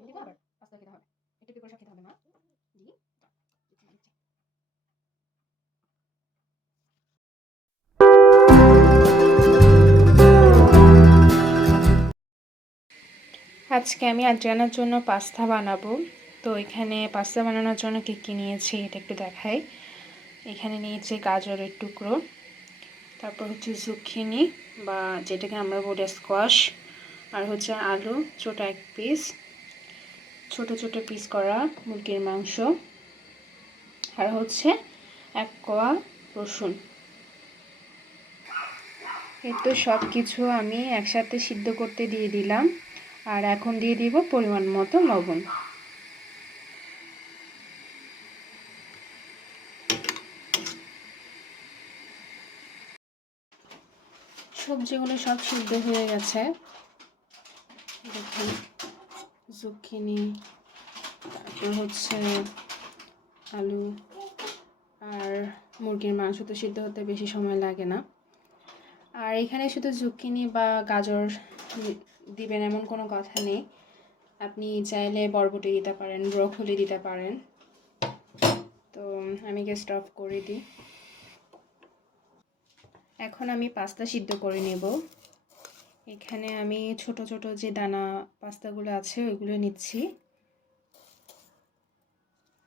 ডিম দিব আবার পাস্তা খেতে হবে, একটু একটু করে সব খেতে হবে মা। ডিম আজকে আমি আদ্রিয়ানার জন্য পাস্তা বানাবো। তো এখানে পাস্তা বানানোর জন্য কী কী নিয়েছি এটা একটু দেখাই। এখানে নিয়েছি গাজরের টুকরো, তারপর হচ্ছে জুকিনি বা যেটাকে আমরা বলি স্কোয়াশ, আর হচ্ছে আলু ছোট এক পিস, ছোট ছোট পিস করা মুরগির মাংস, আর হচ্ছে এক কোয়া রসুন। এই তো সব কিছু আমি একসাথে সিদ্ধ করতে দিয়ে দিলাম, আর এখন দিয়ে দিব পরিমাণ মতো লবণ। সবজিগুলো সব সিদ্ধ হয়ে গেছে, দেখুন জুকিনি, তারপর হচ্ছে আলু আর মুরগির মাংস তো সিদ্ধ হতে বেশি সময় লাগে না। আর এখানে শুধু জুকিনি বা গাজর দিবেন এমন কোনো কথা নেই, আপনি চাইলে বরবটি দিতে পারেন, ব্রোকলি দিতে পারেন। তো আমি গ্যাসটা অফ করে দিই। এখন আমি পাস্তা সিদ্ধ করে নেব। এখানে আমি ছোট ছোট যে দানা পাস্তাগুলো আছে ওইগুলো নিচ্ছি,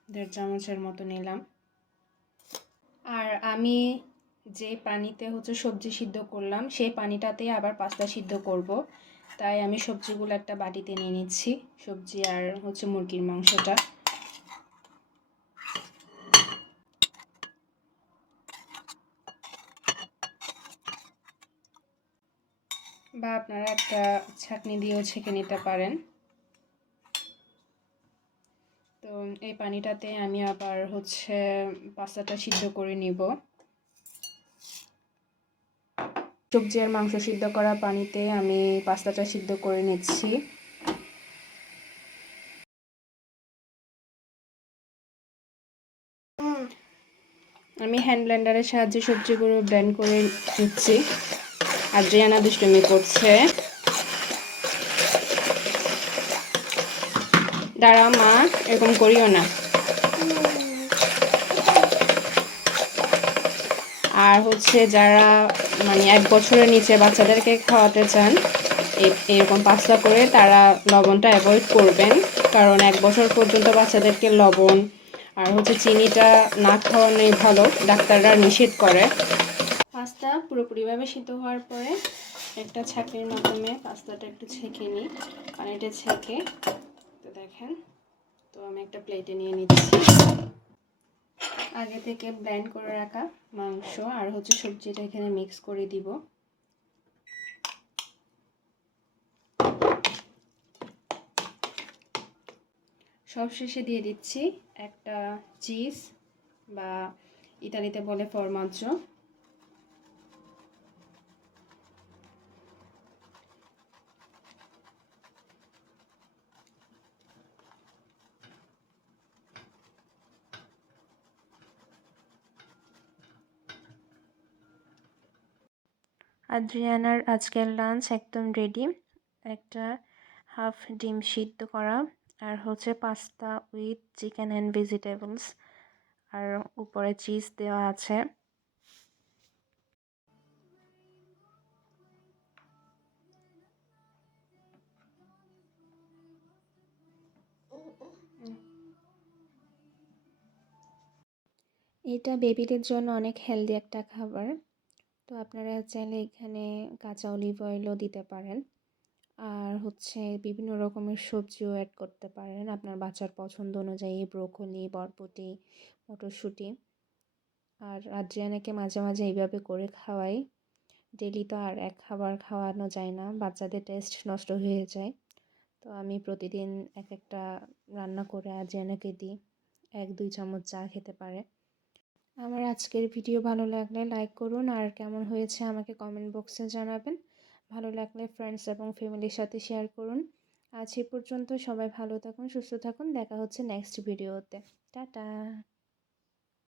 1.5 চামচের মতো নিলাম। আর আমি যে পানিতে হচ্ছে সবজি সিদ্ধ করলাম সেই পানিটাতেই আবার পাস্তা সিদ্ধ করব, তাই আমি সবজিগুলো একটা বাটিতে নিয়ে নিচ্ছি, সবজি আর হচ্ছে মুরগির মাংসটা। বা আপনারা একটা ছাঁকনি দিয়েও ছেঁকে নিতে পারেন। তো এই পানিটাতে আমি আবার হচ্ছে পাস্তাটা সিদ্ধ করে নিব। সবজি আর মাংস সিদ্ধ করা পানিতে আমি পাস্তাটা সিদ্ধ করে নিচ্ছি। আমি হ্যান্ড ব্লেন্ডারের সাহায্যে সবজিগুলো ব্লেন্ড করে নিচ্ছি। আদ্রিয়ানা দুষ্টুমি করছে। দাঁড়া মা, এরকম করিও না। আর হচ্ছে যারা মানে 1 বছরের নিচে বাচ্চাদেরকে খাওয়াতে চান এরকম পাস্তা করে, তারা লবণটা অ্যাভয়েড করবেন, কারণ 1 বছর পর্যন্ত বাচ্চাদেরকে লবণ আর হচ্ছে চিনিটা না খাওয়ানোই ভালো, ডাক্তাররা নিষেধ করে। পাস্তা পুরোপুরিভাবে সিদ্ধ হওয়ার পরে একটা ছাঁকনির মাধ্যমে পাস্তাটা একটু ছেঁকে নিই, পানিটা ছেঁকে। তো দেখেন, তো আমি একটা প্লেটে নিয়ে নিচ্ছি আগে থেকে ব্লেন্ড করে রাখা মাংস আর হচ্ছে সবজিটা এখানে মিক্স করে দিব। সবশেষে দিয়ে দিচ্ছি একটা চিজ বা ইতালিতে বলে ফরমাজ্জো। আদ্রিয়ানার আজকের লাঞ্চ একদম রেডি। একটা হাফ ডিম সিদ্ধ করা, আর হচ্ছে pasta with chicken and vegetables, আর উপরে চিজ দেওয়া আছে। এটা বেবিদের জন্য অনেক হেলদি একটা খাবার। তো আপনারা চাইলে এখানে কাঁচা অলিভ অয়েলও দিতে পারেন, আর হচ্ছে বিভিন্ন রকমের সবজিও অ্যাড করতে পারেন আপনার বাচ্চার পছন্দ অনুযায়ী, ব্রোকলি, বরবটি, মটরশুঁটি। আর আদ্রিয়ানাকে মাঝে মাঝে এইভাবে করে খাওয়াই, ডেলি তো আর এক খাবার খাওয়ানো যায় না, বাচ্চাদের টেস্ট নষ্ট হয়ে যায়। তো আমি প্রতিদিন এক একটা রান্না করে আদ্রিয়ানাকে দিই, 1-2 চামচ চা খেতে পারে। আমার আজকের ভিডিও ভালো লাগলে লাইক করুন, আর কেমন হয়েছে আমাকে কমেন্ট বক্সে জানাবেন। ভালো লাগলে ফ্রেন্ডস এবং ফ্যামিলির সাথে শেয়ার করুন। আজ এ পর্যন্ত, সবাই ভালো থাকুন, সুস্থ থাকুন, দেখা হচ্ছে নেক্সট ভিডিওতে। টাটা।